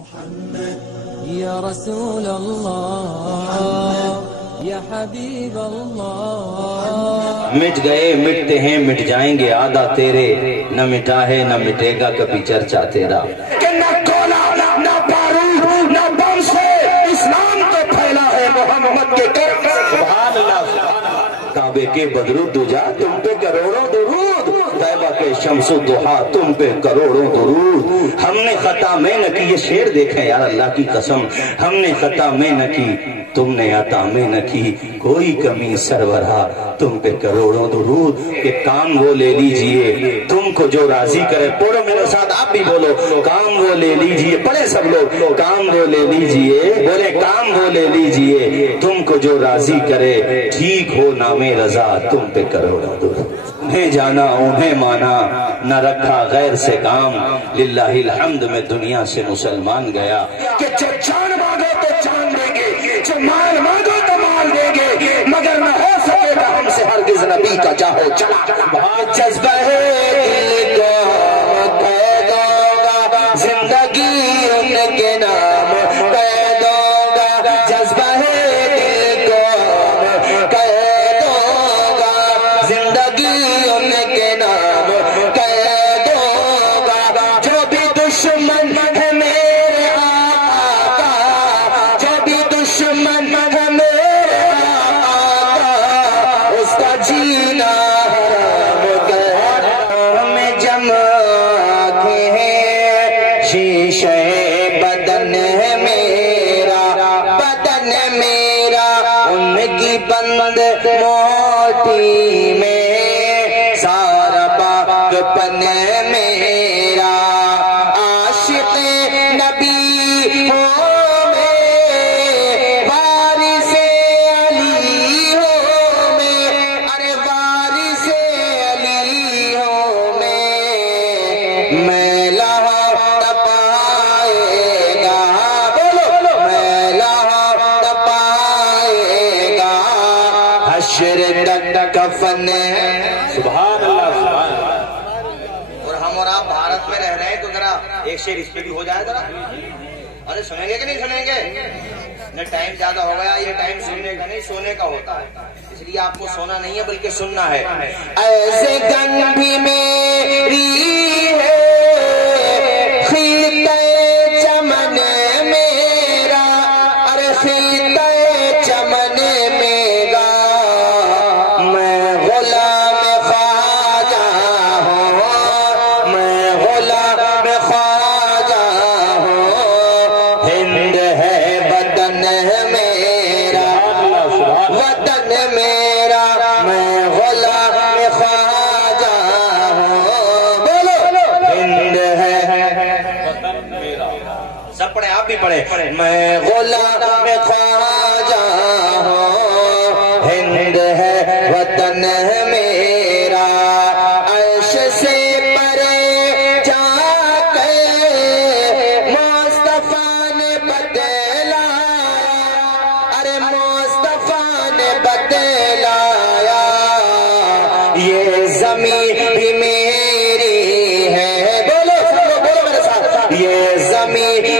یا رسول اللہ یا حبیب اللہ، مٹ گئے مٹتے ہیں مٹ جائیں گے آدھا تیرے، نہ مٹا ہے نہ مٹے گا کبھی چرچا تیرا، کہ نہ گولا نہ بارود نہ بم سے اسلام تو پھیلا ہے محمد کے قدم سے۔ سبحان اللہ۔ کعبے کے بدر الدجا تم پہ کروڑوں درود، طیبہ کے شمس الضحا تم پہ کروڑوں درود، ہم نے خطا میں نہ کی، یہ شعر دیکھیں یار اللہ کی قسم، ہم نے خطا میں نہ کی تم نے عطا میں نہ کی، کوئی کمی سرورہ تم پہ کروڑوں درود، کہ کام وہ لے لیجئے تم کو جو راضی کرے، پڑھو میرے ساتھ آپ بھی بولو، کام وہ لے لیجئے، پڑھے سب لوگ، کام وہ لے لیجئے، بولے کام وہ لے لیجئے تم کو جو راضی کرے، ٹھیک ہو نام رضا تم پہ کروڑوں درود، انہیں جانا انہیں مانا نہ رکھا غیر سے کام، للہ الحمد میں دنیا سے مسلمان گیا، کہ جو جان مانگو تو جان دیں گے، جو مال مانگو تو مال دیں گے، مگر نہ ہو سکے گا ہم سے ہرگز نبی کا چاہو چلا، جذبہ ہے دل کو قید ہوگا، زندگی ان کے نام قید ہوگا، جذبہ ہے دل کو قید ہوگا، زندگی ان کے نام قید ہوگا، جو بھی دشمن ہے میرے آقا کا، جو بھی دشمن ہے میرے آقا کا، اس کا جینا حرام کر میں جمع کے ہیں، شیشے بدن ہے میرا، بدن میرا ان کی بند موٹی میں، سارا پاک پن میرا، عاشق نبی ہو میں، وارث علی ہو میں، ارے وارث علی ہو میں لاہور پائے گا، بولو میں لاہور پائے گا، حشر تک کفن، سبحان اللہ سبحان اللہ۔ اور ہم اور آپ بھارت میں رہ رہے ہیں تو ذرا ایک شعر اس پہ بھی ہو جائے ذرا، ارے سنیں گے کہ نہیں سنیں گے؟ نہ ٹائم زیادہ ہو گیا، یہ ٹائم سننے کا نہیں سونے کا ہوتا ہے، اس لیے آپ کو سونا نہیں ہے بلکہ سننا ہے۔ ایسے گن بھی میری ہے خیلتے چمن میرا، ارے خیلتے چمن میرا، میں غلام خواجہ ہوں، میں غلام خواجہ ہوں، ہند ہے وطن میرا، وطن میرا، میں غلام خواجہ ہوں، بولو ہند ہے وطن میرا، سب پڑھے آپ بھی پڑھے، میں غلام خواجہ ہوں، ہند ہے وطن میرا، عرش سے پرے جا کے مصطفیٰ نے بتلایا، ارے مصطفیٰ نے بتلایا، یہ زمین بھی میری ہے، بولو سب لوگ بولو میرے ساتھ، یہ زمین